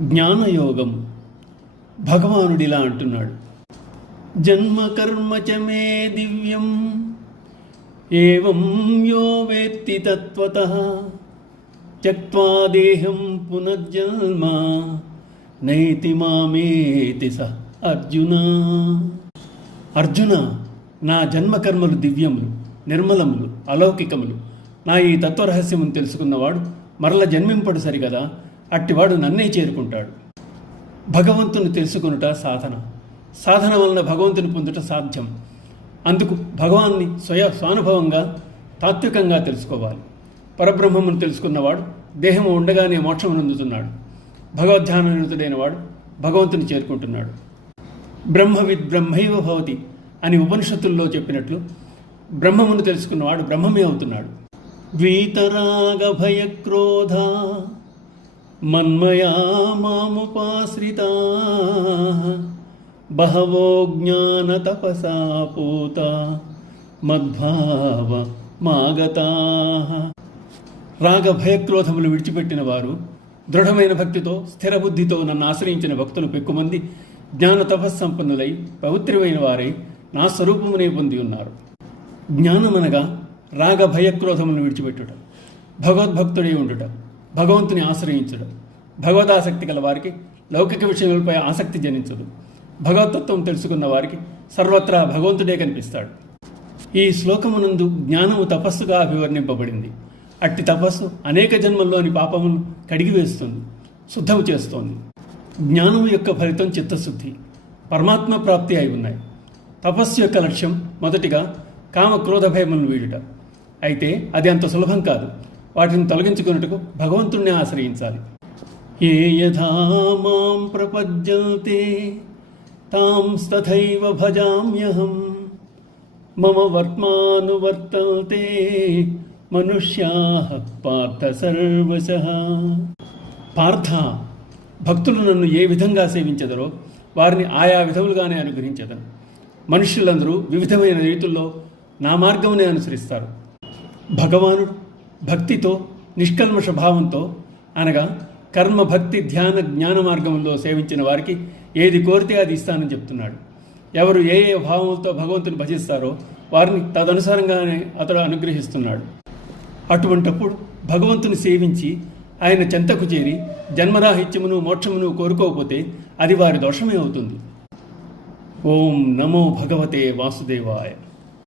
జ్ఞానయోగం. భగవానుడిలా అంటున్నాడు, జన్మ కర్మ చ మే దివ్యం ఏవం యో వేత్తి తత్వతః త్యక్త్వా దేహం పునర్జన్మ నైతి మామేతి స అర్జున. అర్జున, నా జన్మకర్మలు దివ్యములు, నిర్మలములు, అలౌకికములు. నా ఈ తత్వరహస్యమును తెలుసుకున్నవాడు మరల జన్మింపడు సరిగదా, అట్టివాడు నన్నే చేరుకుంటాడు. భగవంతుని తెలుసుకొనుట సాధన. సాధన వలన భగవంతుని పొందుట సాధ్యం. అందుకు భగవాన్ని స్వానుభవంగా తాత్వికంగా తెలుసుకోవాలి. పరబ్రహ్మమును తెలుసుకున్నవాడు దేహము ఉండగానే మోక్షమును అందుతున్నాడు. భగవద్ధ్యాన నిరతుడైన వాడు భగవంతుని చేరుకుంటున్నాడు. బ్రహ్మవిద్ బ్రహ్మైవ భవతి అని ఉపనిషత్తుల్లో చెప్పినట్లు బ్రహ్మమును తెలుసుకున్నవాడు బ్రహ్మమే అవుతున్నాడు. ద్వీతరాగ భయక్రోధ మన్మయా మాముపాశ్రితా బహవో జ్ఞాన తపసా పూత మద్భావ మాగతా. రాగ భయక్రోధములు విడిచిపెట్టిన వారు, దృఢమైన భక్తితో స్థిర బుద్ధితో నన్ను ఆశ్రయించిన భక్తులు పెక్కుమంది జ్ఞాన తపస్సంపన్నులై పవిత్రమైన వారై నా స్వరూపమునే పొంది ఉన్నారు. జ్ఞానమనగా రాగ భయక్రోధములను విడిచిపెట్టుట, భగవద్భక్తుడై ఉండుట, భగవంతుని ఆశ్రయించుట. భగవదాసక్తి గల వారికి లౌకిక విషయములపై ఆసక్తి జనించదు. భగవతత్వం తెలుసుకున్న వారికి సర్వత్రా భగవంతుడే కనిపిస్తాడు. ఈ శ్లోకమునందు జ్ఞానము తపస్సుగా అభివర్ణింపబడింది. అట్టి తపస్సు అనేక జన్మల్లోని పాపమును కడిగివేస్తుంది, శుద్ధము చేస్తోంది. జ్ఞానము యొక్క ఫలితం చిత్తశుద్ధి, పరమాత్మ ప్రాప్తి అయి ఉన్నాయి. తపస్సు యొక్క లక్ష్యం మొదటిగా కామ క్రోధ భయములను వీడుట. అయితే అది అంత సులభం కాదు. వాటిని తొలగించుకున్నట్టుకు భగవంతుణ్ణి ఆశ్రయించాలి. ఏ యథా మాం ప్రపద్యంతే తాంస్తథైవ భజామ్యహం మమ వర్త్మానువర్తంతే మనుష్యాః పార్థ సర్వశః. పార్థ, భక్తులు నన్ను ఏ విధంగా సేవించెదరో వారిని ఆయా విధములుగానే అనుగ్రహించెదను. మనుష్యులందరూ వివిధమైన రీతుల్లో నా మార్గమునే అనుసరిస్తారు. భగవానుడు భక్తితో నిష్కల్మష భావంతో అనగా కర్మ భక్తి ధ్యాన జ్ఞాన మార్గంలో సేవించిన వారికి ఏది కోరితే అది ఇస్తానని చెప్తున్నాడు. ఎవరు ఏ ఏ భావములతో భగవంతుని భజిస్తారో వారిని తదనుసారంగానే అతడు అనుగ్రహిస్తున్నాడు. అటువంటప్పుడు భగవంతుని సేవించి ఆయన చెంతకు చేరి జన్మరాహిత్యమును మోక్షమును కోరుకోకపోతే అది వారి దోషమే అవుతుంది. ఓం నమో భగవతే వాసుదేవాయ.